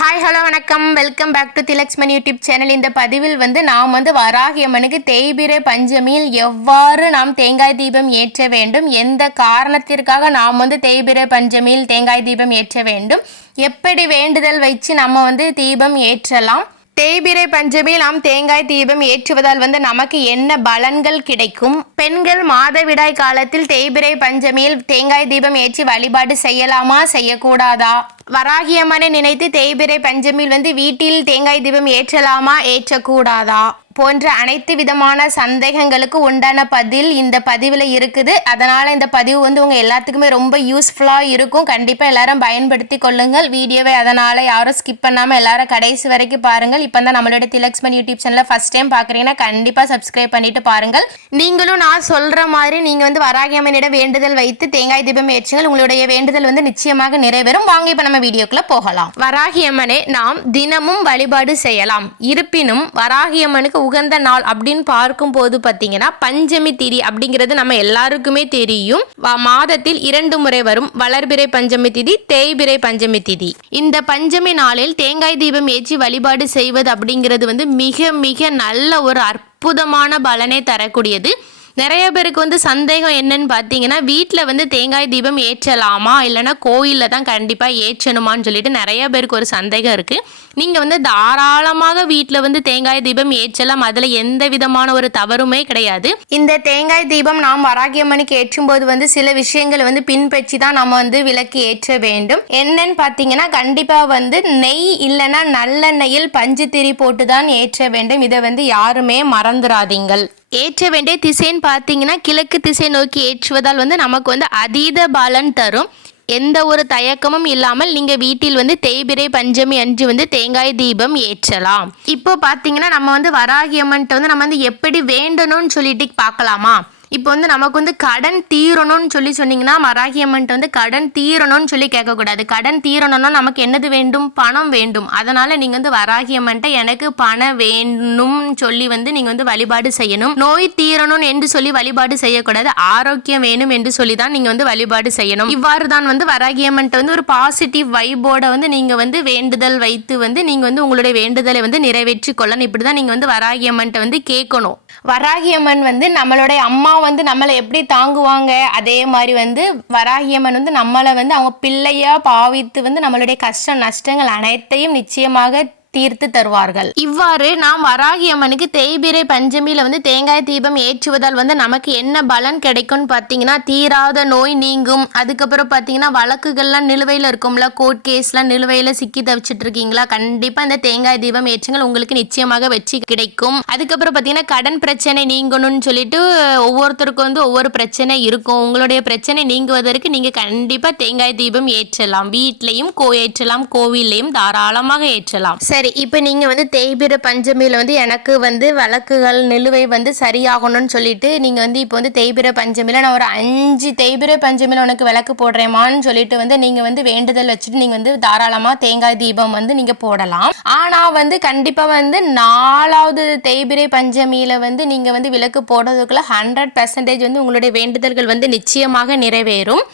Hi hello வணக்கம். Welcome back to Thilakshman YouTube channel இந்த பதிவில் வந்து நாம் வந்து வராகி அம்மனுக்கு தேய்பிரை பஞ்சமியில் எவ்வாறு நாம் தேங்காய் தீபம் ஏற்ற வேண்டும்? எந்த காரணத்திற்காக நாம் வந்து தேய்பிரை பஞ்சமியில் தேங்காய் தீபம் ஏற்ற வேண்டும்? எப்படி வேண்டுதல் வச்சு நம்ம வந்து தீபம் ஏற்றலாம்? தேய்பிரை பஞ்சமி நாம் தேங்காய் தீபம் ஏற்றுவதால் வந்து நமக்கு என்ன பலன்கள் கிடைக்கும்? பெண்கள் மாதவிடாய் காலத்தில் தேய்பிரை பஞ்சமியில் தேங்காய் தீபம் ஏற்றி வழிபாடு செய்யலாமா? செய்யக்கூடாதா? வராகியம்மனை நினைத்து தேய்பிரை பஞ்சமியில் வந்து வீட்டில் தேங்காய் தீபம் ஏற்றலாமா? ஏற்றக்கூடாதா? போன்ற அனைத்து விதமான சந்தேகங்களுக்கு உண்டான பதில் இந்த பதிவில் இருக்குது. அதனால் இந்த பதிவு வந்து உங்கள் எல்லாத்துக்குமே ரொம்ப யூஸ்ஃபுல்லாக இருக்கும். கண்டிப்பாக எல்லாரும் பயன்படுத்தி கொள்ளுங்கள். வீடியோவை அதனால் யாரும் ஸ்கிப் பண்ணாமல் எல்லாரும் கடைசி வரைக்கும் பாருங்கள். இப்போ தான் நம்மளோட திலக்ஸ்மன் யூடியூப் சேனலில் ஃபஸ்ட் டைம் பார்க்குறீங்கன்னா கண்டிப்பாக சப்ஸ்கிரைப் பண்ணிட்டு பாருங்கள். நீங்களும் நான் சொல்கிற மாதிரி நீங்கள் வந்து வராகியம்மனிடம் வேண்டுதல் வைத்து தேங்காய் தீபம் ஏற்றுங்கள். உங்களுடைய வேண்டுதல் வந்து நிச்சயமாக நிறைவேறும். வாங்க இப்போ நம்ம வீடியோக்குள்ளே போகலாம். வராகியம்மனை நாம் தினமும் வழிபாடு செய்யலாம். இருப்பினும் வராகியம்மனுக்கு உகந்த நாள் அப்படின்னு பார்க்கும்போது பார்த்தீங்கன்னா பஞ்சமி திதி அப்படிங்கிறது நம்ம எல்லாருக்குமே தெரியும். மாதத்தில் இரண்டு முறை வரும் வளர்பிறை பஞ்சமி திதி தேய்பிறை பஞ்சமி திதி. இந்த பஞ்சமி நாளில் தேங்காய் தீபம் ஏற்றி வழிபாடு செய்வது அப்படிங்கிறது வந்து மிக மிக நல்ல ஒரு அற்புதமான பலனை தரக்கூடியது. நிறைய பேருக்கு வந்து சந்தேகம் என்னன்னு பார்த்தீங்கன்னா வீட்டில் வந்து தேங்காய் தீபம் ஏற்றலாமா? இல்லைன்னா கோயிலில் தான் கண்டிப்பாக ஏற்றணுமான்னு சொல்லிட்டு நிறைய பேருக்கு ஒரு சந்தேகம் இருக்குது நீங்கள் வந்து தாராளமாக வீட்டில் வந்து தேங்காய் தீபம் ஏற்றலாம். அதில் எந்த விதமான ஒரு தவறுமே கிடையாது. இந்த தேங்காய் தீபம் நாம் வராகியம்மனுக்கு ஏற்றும்போது வந்து சில விஷயங்களை வந்து பின்பற்றி தான் நம்ம வந்து விளக்கு ஏற்ற வேண்டும். என்னன்னு பார்த்தீங்கன்னா கண்டிப்பாக வந்து நெய் இல்லைன்னா நல்லெண்ணெயில் பஞ்சு திரி போட்டு தான் ஏற்ற வேண்டும். இதை வந்து யாருமே மறந்துடாதீங்கள் ஏற்ற வேண்டிய திசைன்னு பார்த்தீங்கன்னா கிழக்கு திசை நோக்கி ஏற்றுவதால் வந்து நமக்கு வந்து அதீத பலன் தரும். எந்த ஒரு தயக்கமும் இல்லாமல் நீங்கள் வீட்டில் வந்து தேய்பிரை பஞ்சமி அன்று வந்து தேங்காய் தீபம் ஏற்றலாம். இப்போ பார்த்தீங்கன்னா நம்ம வந்து வராகியம்மன்ட்ட வந்து நம்ம வந்து எப்படி வேண்டணும்னு சொல்லிட்டு பார்க்கலாமா? இப்போ வந்து நமக்கு வந்து கடன் தீரணும்னு சொல்லி சொன்னீங்கன்னா வராகி அம்மன்ட்ட வந்து கடன் தீரணும்னு சொல்லி கேட்கக்கூடாது. கடன் தீரணும்னா நமக்கு என்னது வேண்டும்? பணம் வேண்டும். அதனால நீங்கள் வந்து வராகி அம்மன்ட்ட எனக்கு பணம் வேணும்னு சொல்லி வந்து நீங்கள் வந்து வழிபாடு செய்யணும். நோய் தீரணும் என்று சொல்லி வழிபாடு செய்யக்கூடாது. ஆரோக்கியம் வேணும் என்று சொல்லி தான் நீங்கள் வந்து வழிபாடு செய்யணும். இவ்வாறு தான் வந்து வராகி அம்மன்ட்ட வந்து ஒரு பாசிட்டிவ் வைபோட வந்து நீங்கள் வந்து வேண்டுதல் வைத்து வந்து நீங்கள் வந்து உங்களுடைய வேண்டுதலை வந்து நிறைவேற்றி கொள்ளணும். இப்படி தான் நீங்கள் வந்து வராகி அம்மன்ட்ட வந்து கேட்கணும். வராகி அம்மன் வந்து நம்மளுடைய அம்மா வந்து நம்மளை எப்படி தாங்குவாங்க? அதே மாதிரி வந்து வராகி அம்மன் வந்து நம்மளை வந்து அவங்க பிள்ளையாக பாவித்து வந்து நம்மளுடைய கஷ்டம் நஷ்டங்கள் அனைத்தையும் நிச்சயமாக தீர்த்து தருவார்கள். இவ்வாறு நாம் வராகி அம்மனுக்கு தேய்பிரை பஞ்சமியில வந்து தேங்காய் தீபம் ஏற்றுவதால் வந்து நமக்கு என்ன பலன் கிடைக்கும்னு பார்த்தீங்கன்னா தீராத நோய் நீங்கும். அதுக்கப்புறம் பார்த்தீங்கன்னா வழக்குகள்லாம் நிலுவையில் இருக்கும்ல கோர்ட் கேஸ்லாம் நிலுவையில் சிக்கி தவிச்சிட்டு இருக்கீங்களா கண்டிப்பாக இந்த தேங்காய் தீபம் ஏற்றுங்கள் உங்களுக்கு நிச்சயமாக வெற்றி கிடைக்கும். அதுக்கப்புறம் பார்த்தீங்கன்னா கடன் பிரச்சனை நீங்கணும்னு சொல்லிட்டு ஒவ்வொருத்தருக்கும் வந்து ஒவ்வொரு பிரச்சனை இருக்கும். உங்களுடைய பிரச்சனை நீங்குவதற்கு நீங்கள் கண்டிப்பாக தேங்காய் தீபம் ஏற்றலாம். வீட்லேயும் கோ ஏற்றலாம். கோவில்லையும் தாராளமாக ஏற்றலாம். சரி சரி இப்போ நீங்கள் வந்து தேய்பிர பஞ்சமியில் வந்து எனக்கு வந்து வழக்குகள் நிலுவை வந்து சரியாகணும்னு சொல்லிட்டு நீங்கள் வந்து இப்போ வந்து தேய்பிர பஞ்சமியில் நான் ஒரு அஞ்சு தேய்பிர பஞ்சமியில் உனக்கு விளக்கு போடுறேமான்னு சொல்லிட்டு வந்து நீங்கள் வந்து வேண்டுதல் வச்சுட்டு நீங்கள் வந்து தாராளமாக தேங்காய் தீபம் வந்து நீங்கள் போடலாம். ஆனால் வந்து கண்டிப்பாக வந்து நாலாவது தேய்பிரை பஞ்சமியில் வந்து நீங்கள் வந்து விளக்கு போடுறதுக்குள்ள ஹண்ட்ரட் பர்சன்டேஜ் வந்து உங்களுடைய வேண்டுதல்கள் வந்து நிச்சயமாக நிறைவேறும்.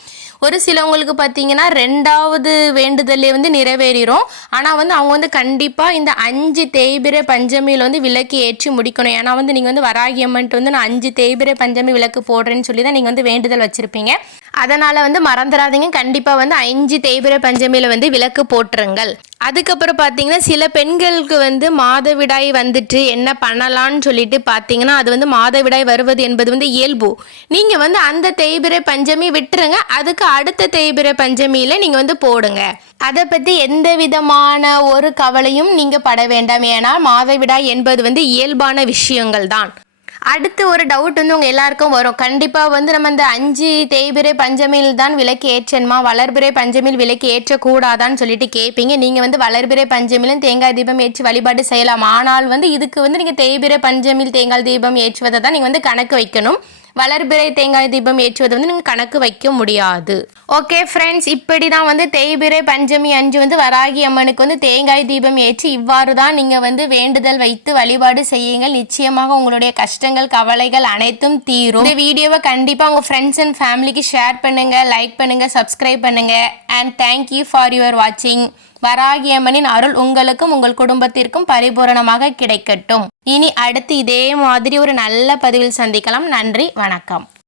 ஒரு சிலவங்களுக்கு பார்த்தீங்கன்னா ரெண்டாவது வேண்டுதலே வந்து நிறைவேறிடும் ஆனால் வந்து அவங்க வந்து கண்டிப்பாக இந்த அஞ்சு தேய்பிரை பஞ்சமியில் வந்து விளக்கு ஏற்றி முடிக்கணும். ஏன்னா வந்து நீங்கள் வந்து வராகி அம்மன்ட்டு வந்து நான் அஞ்சு தேய்பிரை பஞ்சமி விளக்கு போடுறேன்னு சொல்லி தான் நீங்கள் வந்து வேண்டுதல் வச்சுருப்பீங்க. அதனால் வந்து மறந்துடாதீங்க கண்டிப்பாக வந்து அஞ்சு தேய்பிர பஞ்சமியில் வந்து விளக்கு போட்டுருங்கள். அதுக்கப்புறம் பார்த்தீங்கன்னா சில பெண்களுக்கு வந்து மாதவிடாய் வந்துட்டு என்ன பண்ணலான்னு சொல்லிட்டு பார்த்தீங்கன்னா அது வந்து மாதவிடாய் வருவது என்பது வந்து இயல்பு. நீங்கள் வந்து அந்த தேய்பிரை பஞ்சமி விட்டுருங்க. அதுக்கு அடுத்த தேய்பிரை பஞ்சமியில் நீங்கள் வந்து போடுங்க. அதை பற்றி எந்த விதமான ஒரு கவலையும் நீங்கள் பட வேண்டாம். ஏன்னா மாதவிடாய் என்பது வந்து இயல்பான விஷயங்கள் தான். அடுத்து ஒரு டவுட் வந்து உங்கள் எல்லாருக்கும் வரும். கண்டிப்பாக வந்து நம்ம இந்த அஞ்சு தேய்பிரை பஞ்சமியில் தான் விலைக்கு ஏற்றணுமா? வளர்பிரை பஞ்சமியில் விலைக்கு ஏற்றக்கூடாதான்னு சொல்லிட்டு கேட்பீங்க நீங்கள் வந்து வளர்பிரை பஞ்சமியிலும் தேங்காய் தீபம் ஏற்றி வழிபாடு செய்யலாம். ஆனால் வந்து இதுக்கு வந்து நீங்கள் தேய்பிரை பஞ்சமியில் தேங்காய் தீபம் ஏற்றுவதை தான் நீங்கள் வந்து கணக்கு வைக்கணும். வளர்பிறை தேங்காய் தீபம் ஏற்றுவது வந்து நீங்கள் கணக்கு வைக்க முடியாது. ஓகே ஃப்ரெண்ட்ஸ் இப்படி தான் வந்து தேய்பிறை பஞ்சமி அன்று வந்து வராகி அம்மனுக்கு வந்து தேங்காய் தீபம் ஏற்றி இவ்வாறு தான் நீங்கள் வந்து வேண்டுதல் வைத்து வழிபாடு செய்யுங்கள். நிச்சயமாக உங்களுடைய கஷ்டங்கள் கவலைகள் அனைத்தும் தீரும். இந்த வீடியோவை கண்டிப்பாக உங்கள் ஃப்ரெண்ட்ஸ் அண்ட் ஃபேமிலிக்கு ஷேர் பண்ணுங்கள் லைக் பண்ணுங்கள் சப்ஸ்கிரைப் பண்ணுங்கள் and thank you for your வாட்சிங் வராகியம்மனின் அருள் உங்களுக்கும் உங்கள் குடும்பத்திற்கும் பரிபூரணமாக கிடைக்கட்டும். இனி அடுத்து இதே மாதிரி ஒரு நல்ல பதிவில் சந்திக்கலாம். நன்றி வணக்கம்.